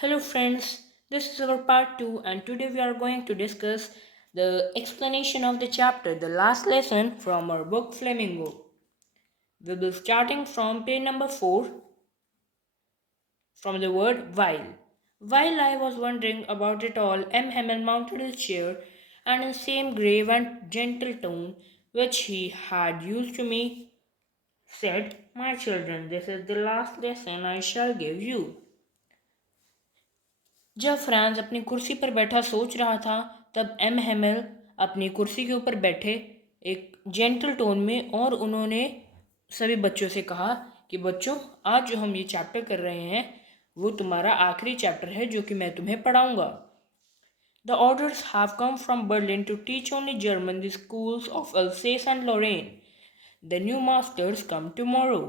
Hello, friends. This is our part 2, and today we are going to discuss the explanation of the chapter, the last lesson from our book Flamingo. We'll be starting from page number 4 from the word while. While I was wondering about it all, M. Hamel mounted his chair and in the same grave and gentle tone which he had used to me said, "My children, this is the last lesson I shall give you." जब France अपनी कुर्सी पर बैठा सोच रहा था तब M Hemal अपनी कुर्सी के ऊपर बैठे एक जेंटल टोन में और उन्होंने सभी बच्चों से कहा कि बच्चों, आज जो हम ये चैप्टर कर रहे हैं वो तुम्हारा आखिरी चैप्टर है जो कि मैं तुम्हें पढ़ाऊंगा. The orders have come from Berlin to teach only German the schools of Alsace and Lorraine. The new masters come tomorrow.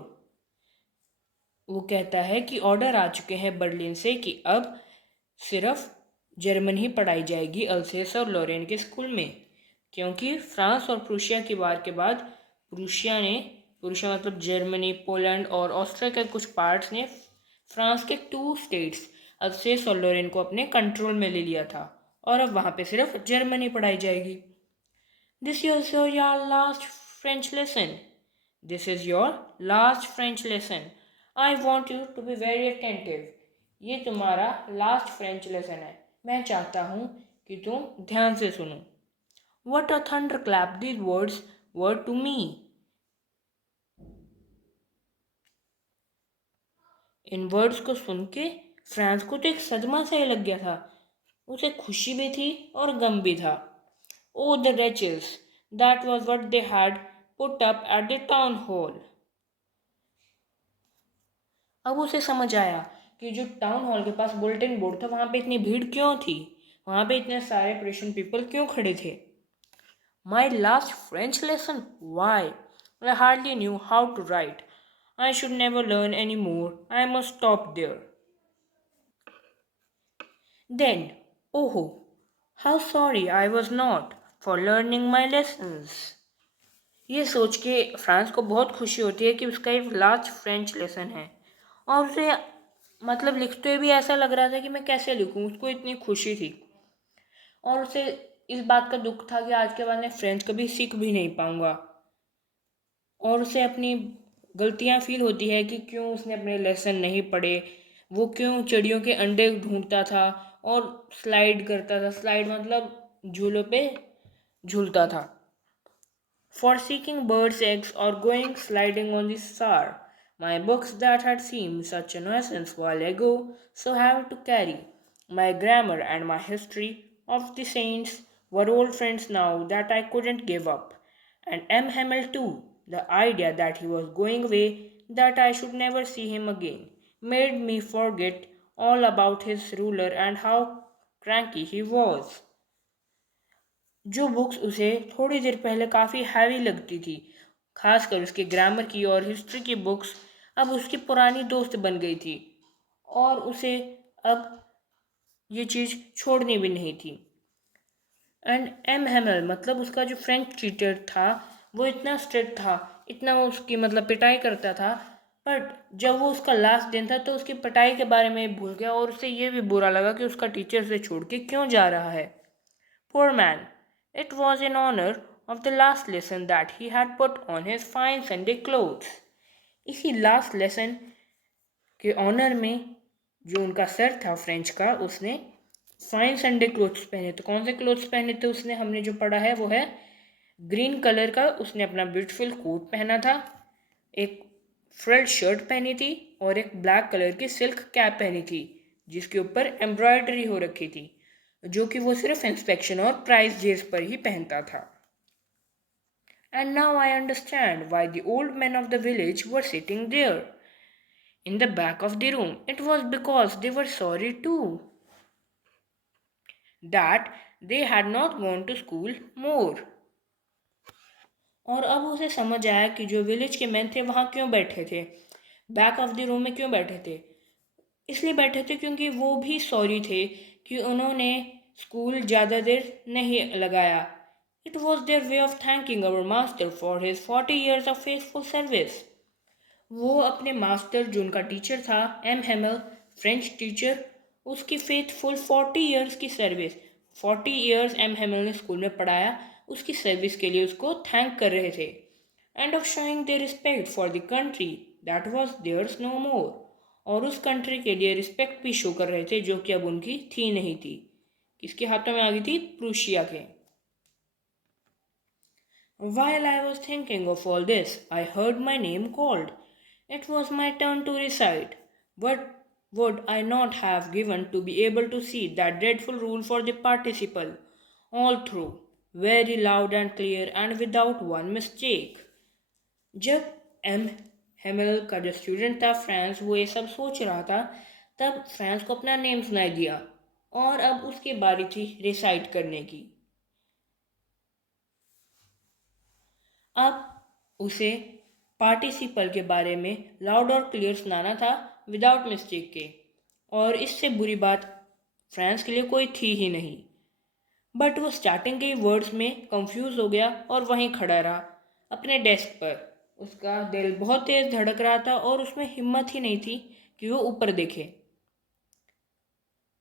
वो कहता है कि ऑर्डर आ चुके हैं बर्लिन से कि अब सिर्फ जर्मन ही पढ़ाई जाएगी अल्सेस और लोरेन के स्कूल में, क्योंकि फ्रांस और प्रूशिया की वार के बाद प्रूशिया मतलब जर्मनी, पोलैंड और ऑस्ट्रिया के कुछ पार्ट्स ने फ्रांस के 2 स्टेट्स अल्सेस और लोरेन को अपने कंट्रोल में ले लिया था और अब वहाँ पे सिर्फ जर्मनी पढ़ाई जाएगी. This is your last French lesson. This is your last French lesson. I want you to be very attentive. ये तुम्हारा लास्ट फ्रेंच लेसन है. मैं चाहता हूँ कि तुम ध्यान से सुनो. What a thunderclap these words were to me. इन वर्ड्स को सुन के फ्रांस को तो एक सदमा सा ही लग गया था. उसे खुशी भी थी और गम भी था. Oh the wretches, that was what they had put up at the town hall. अब उसे समझ आया कि जो टाउन हॉल के पास बुलेटिन बोर्ड था वहाँ पे इतनी भीड़ क्यों थी, वहाँ पे इतने सारे प्रेशन पीपल क्यों खड़े थे. My last French lesson, why I hardly knew how to write. I should never learn any more. I must stop there. Then, oho, how sorry I was not for learning my lessons. ये सोच के France को बहुत खुशी होती है कि उसका एक लास्ट फ्रेंच लेसन है और उसे मतलब लिखते हुए भी ऐसा लग रहा था कि मैं कैसे लिखूं. उसको इतनी खुशी थी और उसे इस बात का दुख था कि आज के बाद मैं फ्रेंच कभी सीख भी नहीं पाऊंगा और उसे अपनी गलतियां फील होती है कि क्यों उसने अपने लेसन नहीं पढ़े. वो क्यों चिड़ियों के अंडे ढूंढता था और स्लाइड करता था. स्लाइड मतलब झूलों पे झूलता था. For seeking birds' eggs or going sliding on the Sar. My books that had seemed such a nuisance while ago, so have to carry. My grammar and my history of the saints were old friends now that I couldn't give up. And M. Hamel too, the idea that he was going away, that I should never see him again, made me forget all about his ruler and how cranky he was. जो books उसे थोड़ी देर पहले काफ़ी heavy लगती थी, खासकर उसके grammar की और हिस्ट्री की बुक्स, अब उसकी पुरानी दोस्त बन गई थी और उसे अब ये चीज़ छोड़नी भी नहीं थी. एंड एम हेमल मतलब उसका जो फ्रेंच टीचर था वो इतना स्ट्रिक्ट था, इतना उसकी मतलब पिटाई करता था. बट जब वो उसका लास्ट दिन था तो उसकी पिटाई के बारे में भूल गया और उसे ये भी बुरा लगा कि उसका टीचर उसे छोड़ के क्यों जा रहा है. Poor man! It was in honor of the last lesson that he had put on his fine Sunday clothes. इसी लास्ट लेसन के ऑनर में जो उनका सर था फ्रेंच का, उसने फाइन संडे क्लोथ्स पहने थे. कौन से क्लोथ्स पहने थे उसने, हमने जो पढ़ा है वो है ग्रीन कलर का. उसने अपना ब्यूटीफुल कोट पहना था, एक फ्रेड शर्ट पहनी थी और एक ब्लैक कलर की सिल्क कैप पहनी थी जिसके ऊपर एम्ब्रॉयडरी हो रखी थी, जो कि वो सिर्फ इंस्पेक्शन और प्राइस डेज पर ही पहनता था. And now I understand why the old men of the village were sitting there in the back of the room. It was because they were sorry too that they had not gone to school more. और अब उसे समझ आया कि जो village के man थे वहाँ क्यों बैठे थे, बैक ऑफ द रूम में क्यों बैठे थे. इसलिए बैठे थे क्योंकि वो भी सॉरी थे कि उन्होंने स्कूल ज़्यादा देर नहीं लगाया. It was their way of thanking our master for his 40 years of faithful service. वो अपने मास्टर जो उनका टीचर था एम हेमल, फ्रेंच टीचर, उसकी फेथफुल 40 ईयर्स की सर्विस, 40 ईयर्स एम हेमल ने स्कूल में पढ़ाया, उसकी सर्विस के लिए उसको थैंक कर रहे थे। End of showing their respect for the country that was theirs no more, और उस कंट्री के लिए रिस्पेक्ट भी शो कर रहे थे जो कि अब उनकी थी नहीं थी। किसके हाथों में आ गई थी? प्रूशिया के। While I was thinking of all this, I heard my name called. It was my turn to recite. What would I not have given to be able to see that dreadful rule for the participle all through, very loud and clear and without one mistake? जब M Hemal का जो student था France, वो ये सब सोच रहा था, तब फ्रांस को अपना नेम सुनाई दिया और अब उसकी बारी थी रिसाइट करने की। अब उसे पार्टिसिपल के बारे में लाउड और क्लियर सुनाना था विदाउट मिस्टेक के, और इससे बुरी बात फ्रांस के लिए कोई थी ही नहीं। बट वो स्टार्टिंग के वर्ड्स में कंफ्यूज हो गया और वहीं खड़ा रहा अपने डेस्क पर। उसका दिल बहुत तेज धड़क रहा था और उसमें हिम्मत ही नहीं थी कि वो ऊपर देखे।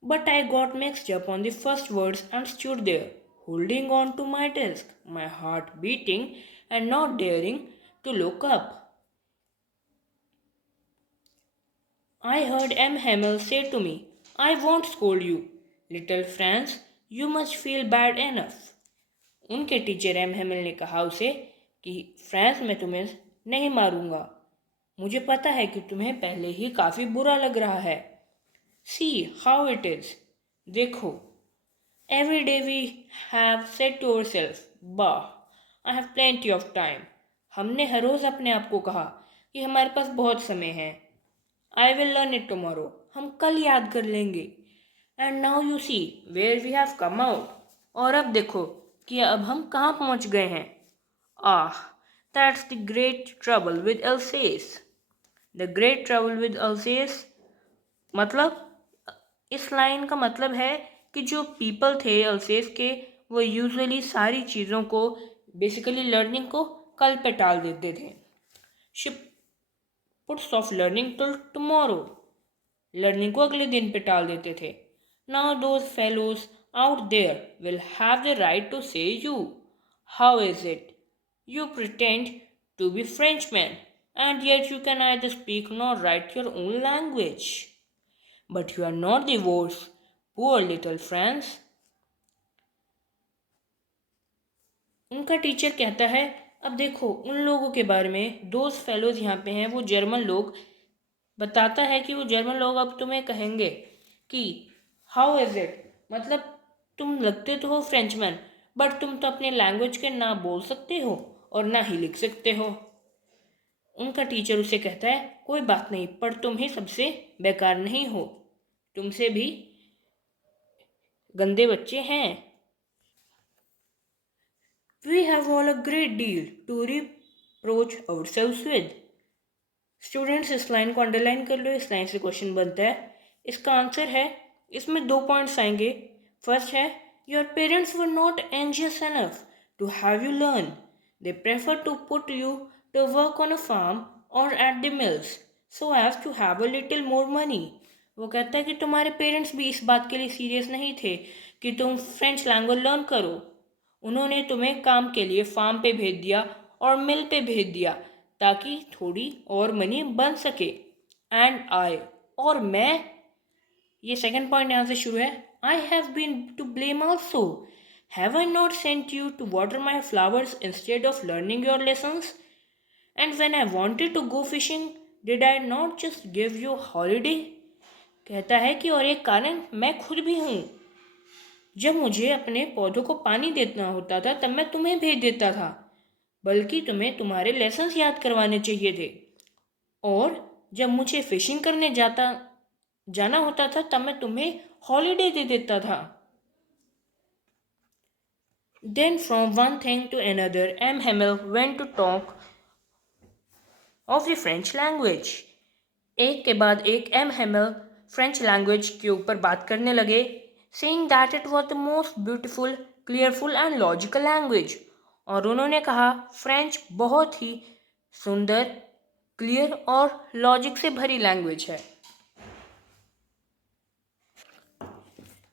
But I got mixed up on the first words and stood there, holding on to my desk, my heart beating and not daring to look up. I heard M. Hamel say to me, I won't scold you, little Franz, you must feel bad enough. उनके teacher M Hemal ने कहा उसे कि France मैं तुम्हें नहीं मारूंगा, मुझे पता है कि तुम्हें पहले ही काफ़ी बुरा लग रहा है। सी हाउ इट इज़, देखो, every day we have said to ourselves, bah I have plenty of time. हमने हर रोज़ अपने आप को कहा कि हमारे पास बहुत समय है। I will learn it tomorrow, हम कल याद कर लेंगे। And now you see where we have come out, और अब देखो कि अब हम कहाँ पहुँच गए हैं। Ah, that's the great trouble with Alsace. The great trouble with Alsace मतलब, इस लाइन का मतलब है कि जो पीपल थे अल्सेस के, वो यूजुअली सारी चीज़ों को, बेसिकली लर्निंग को कल पे टाल देते थे। She puts off learning till tomorrow, learning को अगले दिन पे टाल देते थे। Now those fellows out there will have the right to say you, how is it you pretend to be Frenchman and yet you can neither speak nor write your own language, but you are not the worse, poor little France. उनका teacher कहता है, अब देखो उन लोगों के बारे में, दोज फेलोज यहाँ पे हैं, वो जर्मन लोग, बताता है कि वो जर्मन लोग अब तुम्हें कहेंगे कि हाउ इज़ इट, मतलब तुम लगते तो हो फ्रेंचमैन, बट तुम तो अपने लैंग्वेज के ना बोल सकते हो और ना ही लिख सकते हो। उनका टीचर उसे कहता है, कोई बात नहीं, पर तुम ही सबसे बेकार नहीं हो, तुमसे भी गंदे बच्चे हैं। We have all a great deal to reproach ourselves with. Students इस लाइन को अंडरलाइन कर लो, इस लाइन से क्वेश्चन बनता है। इसका आंसर है, इसमें 2 पॉइंट्स आएंगे। फर्स्ट है, your parents were not anxious enough to have you learn, they prefer to put you to work on a farm or at the mills so as to have a little more money. वो कहता है कि तुम्हारे parents भी इस बात के लिए सीरियस नहीं थे कि तुम फ्रेंच लैंग्वेज लर्न करो, उन्होंने तुम्हें काम के लिए फार्म पे भेज दिया और मिल पे भेज दिया ताकि थोड़ी और मनी बन सके। एंड आई, और मैं, ये सेकंड पॉइंट यहाँ से शुरू है, I have been to blame also, have I not sent you to water my flowers instead of learning your lessons, and when I wanted to go fishing did I not just give you holiday. कहता है कि और एक कारण मैं खुद भी हूँ, जब मुझे अपने पौधों को पानी देना होता था तब मैं तुम्हें भेज देता था, बल्कि तुम्हें तुम्हारे लेसन्स याद करवाने चाहिए थे, और जब मुझे फिशिंग करने जाना होता था तब मैं तुम्हें हॉलीडे दे देता था। Then from one thing to another M Hamel went to talk of the French language. एक के बाद एक एम हेमल फ्रेंच लैंग्वेज के ऊपर बात करने लगे, saying that it was the most beautiful, clearful and logical language. और उन्होंने कहा फ्रेंच बहुत ही सुंदर, क्लियर और लॉजिक से भरी लैंग्वेज है।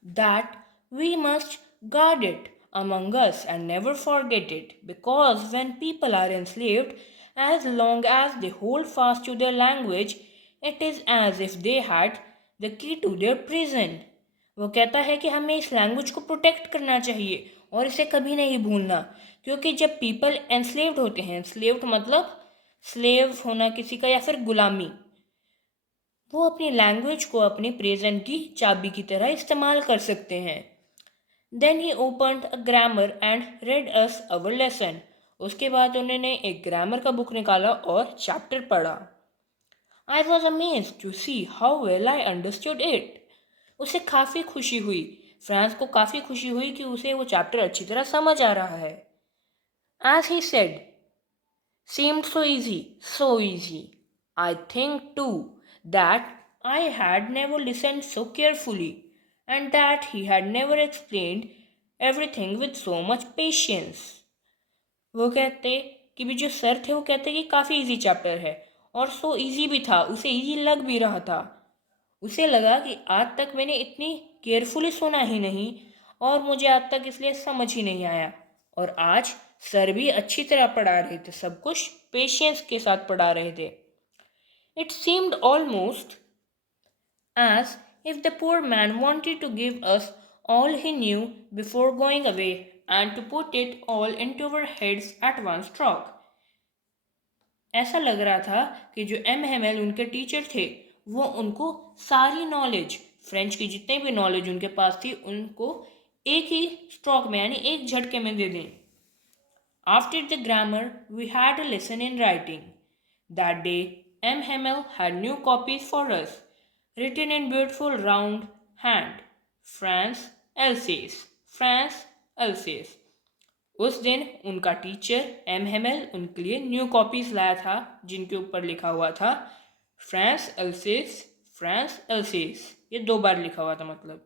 that we must guard it among us and never forget it, because when people are enslaved, as long as they hold fast to their language, it is as if they had the key to their prison. वो कहता है कि हमें इस language को protect करना चाहिए और इसे कभी नहीं भूलना, क्योंकि जब पीपल एंस्लेव्ड होते हैं, एंस्लेव्ड मतलब स्लेव होना किसी का या फिर गुलामी, वो अपनी लैंग्वेज को अपनी प्रेजेंट की चाबी की तरह इस्तेमाल कर सकते हैं. Then he opened a grammar and read us our lesson. उसके बाद उन्होंने एक ग्रामर का बुक निकाला और चैप्टर पढ़ा. I was amazed to see how well I understood it. उसे काफ़ी खुशी हुई, फ्रांस को काफ़ी खुशी हुई कि उसे वो चैप्टर अच्छी तरह समझ आ रहा है. As he said, seemed so easy. I think too that I had never listened so carefully, and that he had never explained everything with so much patience. वो कहते कि भी जो सर थे वो कहते कि काफ़ी इजी चैप्टर है, और सो इजी भी था, उसे इजी लग भी रहा था. उसे लगा कि आज तक मैंने इतनी केयरफुली सुना ही नहीं और मुझे आज तक इसलिए समझ ही नहीं आया. और आज सर भी अच्छी तरह पढ़ा रहे थे, सब कुछ पेशेंस के साथ पढ़ा रहे थे. It seemed almost as if the poor man wanted to give us all he knew before going away and to put it all into our heads at one stroke. ऐसा लग रहा था कि जो MML उनके टीचर थे वो उनको सारी नॉलेज, फ्रेंच की जितनी भी नॉलेज उनके पास थी, उनको एक ही स्ट्रोक में यानी एक झटके में दे दें. After the grammar, we had a lesson in writing. That day, M. Hamel had new copies for us, written in beautiful round hand. France Alsace. France Alsace. उस दिन उनका टीचर एम हेमेल उनके लिए न्यू कॉपीज लाया था जिनके ऊपर लिखा हुआ था फ्रांस एल्सेस, फ्रांस एल्सेस. ये 2 बार लिखा हुआ था मतलब.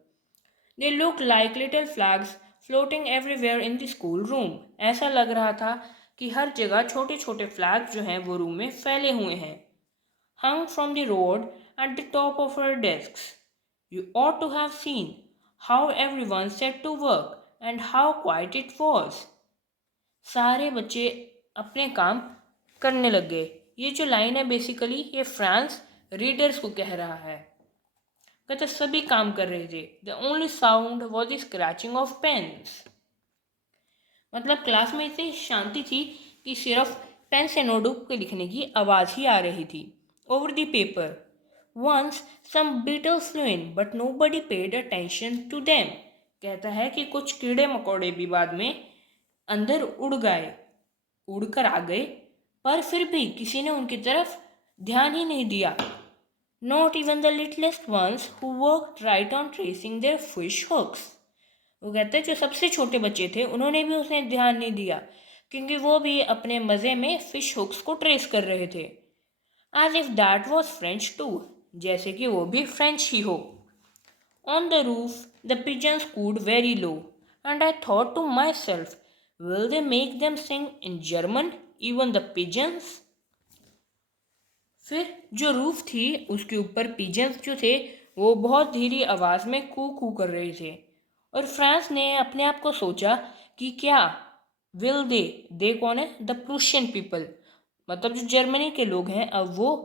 They look like little flags floating everywhere in the school room. ऐसा लग रहा था कि हर जगह छोटे छोटे फ्लैग जो हैं वो रूम में फैले हुए हैं. hung from the road at the top of our desks. You ought to have seen how everyone set to work and how quiet it was. सारे बच्चे अपने काम करने लग गए. ये जो लाइन है बेसिकली ये फ्रांस रीडर्स को कह रहा है. कहते सभी काम कर रहे थे. The only sound was the scratching of pens. मतलब क्लास में इतनी शांति थी कि सिर्फ पेन से नोटबुक पे लिखने की आवाज़ ही आ रही थी. Over the paper once some beetles flew in but nobody paid attention to them. कहता है कि कुछ कीड़े मकोड़े भी बाद में अंदर उड़ गए, उड़कर आ गए, पर फिर भी किसी ने उनकी तरफ ध्यान ही नहीं दिया. Not even the littlest ones who worked right on tracing their fish hooks. वो कहते हैं जो सबसे छोटे बच्चे थे उन्होंने भी उसे ध्यान नहीं दिया क्योंकि वो भी अपने मज़े में फिश हुक्स को ट्रेस कर रहे थे. As if that was French too, जैसे कि वो भी फ्रेंच ही हो. On the roof the pigeons cooed very low, and I thought to myself, will they make them sing in German, even the pigeons? फिर जो रूफ थी उसके ऊपर पिजन्स जो थे वो बहुत धीरे आवाज़ में कू कू कर रहे थे. और फ्रांस ने अपने आप को सोचा कि क्या विल दे कौन है? द प्रूशियन पीपल, मतलब जो जर्मनी के लोग हैं, अब वो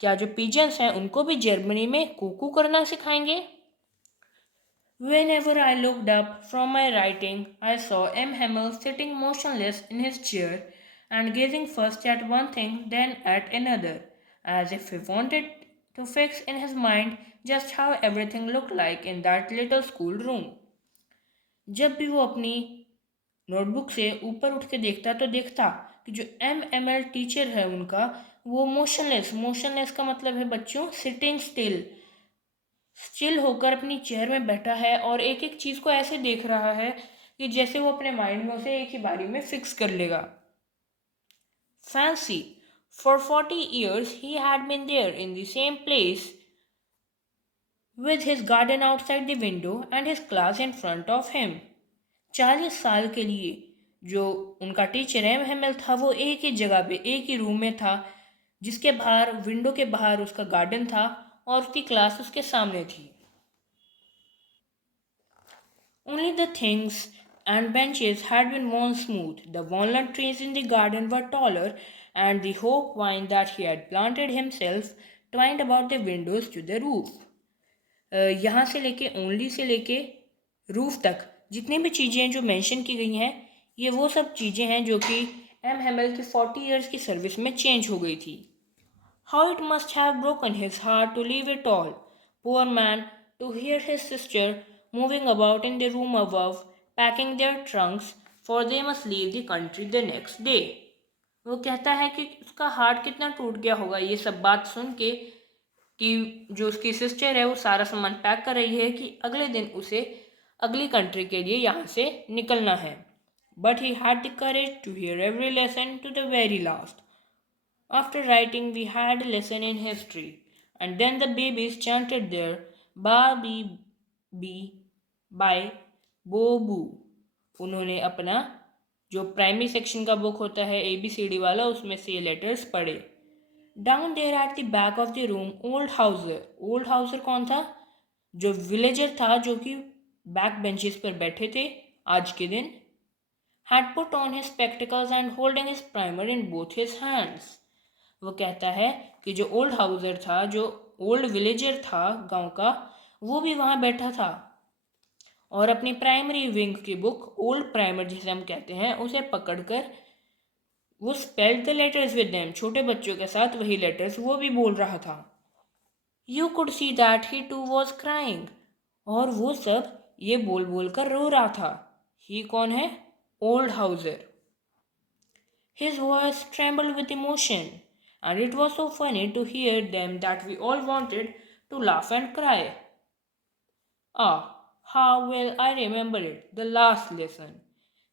क्या जो पिजन्स हैं उनको भी जर्मनी में कूकू करना सिखाएंगे. Whenever I looked up from my writing, I saw M. Hamel sitting motionless in his chair and gazing first at one thing, then at another, as if he wanted to fix in his mind just how everything looked like in that little schoolroom. जब भी वो अपनी notebook से ऊपर उठ के देखता तो देखता कि जो MML टीचर है उनका वो मोशनलेस का मतलब है बच्चों सिटिंग स्टिल होकर अपनी चेयर में बैठा है और एक एक चीज़ को ऐसे देख रहा है कि जैसे वो अपने माइंड में उसे एक ही बारी में फिक्स कर लेगा. Fancy, for 40 years he had been there in the same place with his garden outside the window and his class in front of him. 40 साल के लिए जो उनका टीचर MML था वो एक ही जगह पे एक ही रूम में था जिसके बाहर विंडो के बाहर उसका गार्डन था और उसकी क्लास उसके सामने थी. Only the things and benches had been worn smooth. The walnut trees in the garden were taller, and the hope vine that he had planted himself twined about the windows to the roof. यहाँ से लेके only say लेके roof तक जितनी भी चीज़ें जो mention की गई हैं ये वो सब चीज़ें हैं जो कि एम हेमल की 40 इयर्स की सर्विस में चेंज हो गई थी. How it must have broken his heart to leave it all. Poor man, to hear his sister moving about in the room above, packing their trunks, for they must leave the country the next day. वो कहता है कि उसका heart कितना टूट गया होगा ये सब बात सुन के कि जो उसकी सिस्टर है वो सारा सामान पैक कर रही है कि अगले दिन उसे अगली कंट्री के लिए यहाँ से निकलना है. But he had the courage to hear every lesson to the very last. After writing, we had a lesson in history, and then the babies chanted their Ba Bi Bi by Bobu. उन्होंने अपना जो primary section का book होता है ABCD वाला उसमें से ये लेटर्स पढ़े. Down there at the back of the room, old Hauser. Old Hauser कौन था? जो विलेजर था जो कि बैक बेंचेस पर बैठे थे आज के दिन. Had put on his spectacles and holding his primer in both his hands. वो कहता है कि जो ओल्ड हाउसर था जो ओल्ड विलेजर था गांव का वो भी वहाँ बैठा था और अपनी प्राइमरी विंग की बुक ओल्ड प्राइमर जिसे हम कहते हैं उसे पकड़कर वो spelled the letters with them. छोटे बच्चों के साथ वही लेटर्स वो भी बोल रहा था. You could see that he too was crying. और वो सब ये बोल बोल कर रो रहा था. ही कौन है? Old Hauser. His voice trembled with emotion, and it was so funny to hear them that we all wanted to laugh and cry. Ah, how well I remember it, the last lesson.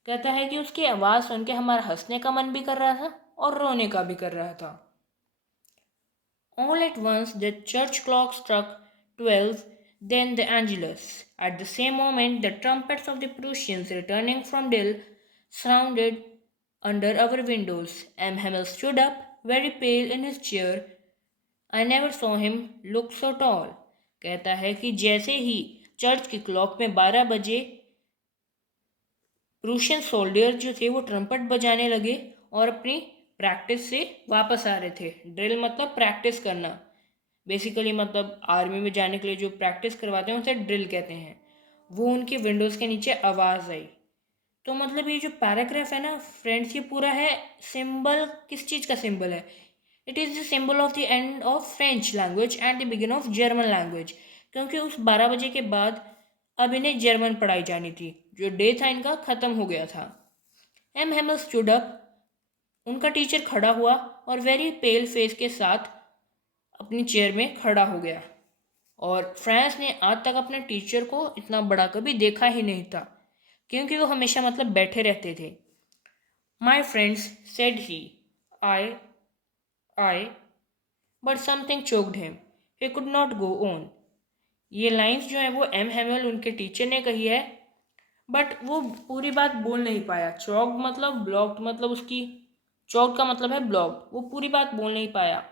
कहता है कि उसकी आवाज़ सुन के हमारा हंसने का मन भी कर रहा था और रोने का भी कर रहा था. All at once the church clock struck 12, then the Angelus. At the same moment, the trumpets of the Prussians returning from Dill sounded under our windows. M. Hamel stood up, very pale in his chair. I never saw him look so tall. कहता है कि जैसे ही church की clock में 12 बजे Prussian soldier जो थे वो ट्रम्पट बजाने लगे और अपनी प्रैक्टिस से वापस आ रहे थे. ड्रिल मतलब प्रैक्टिस करना. बेसिकली मतलब आर्मी में जाने के लिए जो प्रैक्टिस करवाते हैं उसे ड्रिल कहते हैं. वो उनके विंडोज़ के नीचे आवाज़ आई. तो मतलब ये जो पैराग्राफ है ना फ्रेंड्स ये पूरा है सिंबल. किस चीज़ का सिंबल है? It is the symbol of the end of French language and the begin of German language. क्योंकि उस 12 बजे के बाद अब इन्हें जर्मन पढ़ाई जानी थी. जो डे था इनका ख़त्म हो गया था. M Hamel stood up. उनका टीचर खड़ा हुआ और वेरी पेल फेस के साथ अपनी चेयर में खड़ा हो गया. और फ्रांस ने आज तक अपने टीचर को इतना बड़ा कभी देखा ही नहीं था क्योंकि वो हमेशा मतलब बैठे रहते थे. My friends said he I but something choked him. He could not go on. ये लाइंस जो हैं वो एम हेमल उनके टीचर ने कही है बट वो पूरी बात बोल नहीं पाया. चौक मतलब ब्लॉक्ड मतलब उसकी चौक का मतलब है ब्लॉक्ड. वो पूरी बात बोल नहीं पाया.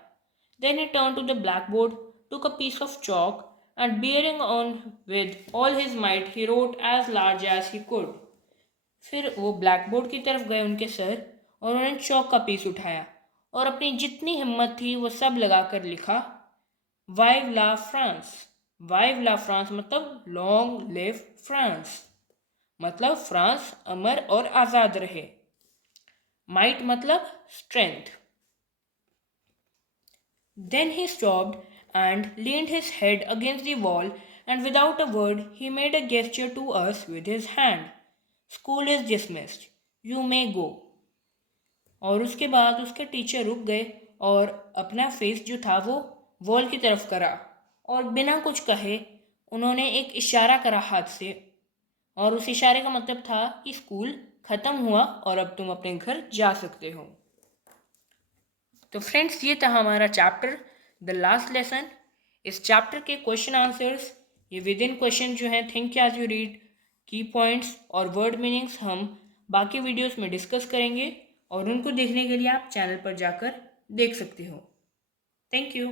Then he turn to the blackboard, took a piece of chalk and bearing on with all his might he wrote as large as he could. फिर वो ब्लैक बोर्ड की तरफ गए उनके सर और उन्होंने चौक का पीस उठाया और अपनी जितनी हिम्मत थी वो सब लगाकर लिखा वाइव ला फ्रांस. वाइव ला फ्रांस मतलब लॉन्ग लिव फ्रांस. मतलब फ्रांस अमर और आज़ाद रहे. माइट मतलब strength. Then he stopped and leaned his head against the wall, and without a word he made a gesture to us with his hand. School is dismissed. You may go. और उसके बाद उसके teacher रुक गए और अपना face जो था वो वॉल की तरफ करा और बिना कुछ कहे उन्होंने एक इशारा करा हाथ से और उस इशारे का मतलब था कि स्कूल ख़त्म हुआ और अब तुम अपने घर जा सकते हो. तो फ्रेंड्स ये था हमारा चैप्टर द लास्ट लेसन. इस चैप्टर के क्वेश्चन आंसर्स ये विद इन क्वेश्चन जो हैं थिंक एज यू रीड, की पॉइंट्स और वर्ड मीनिंग्स हम बाकी वीडियोस में डिस्कस करेंगे और उनको देखने के लिए आप चैनल पर जाकर देख सकते हो. Thank you.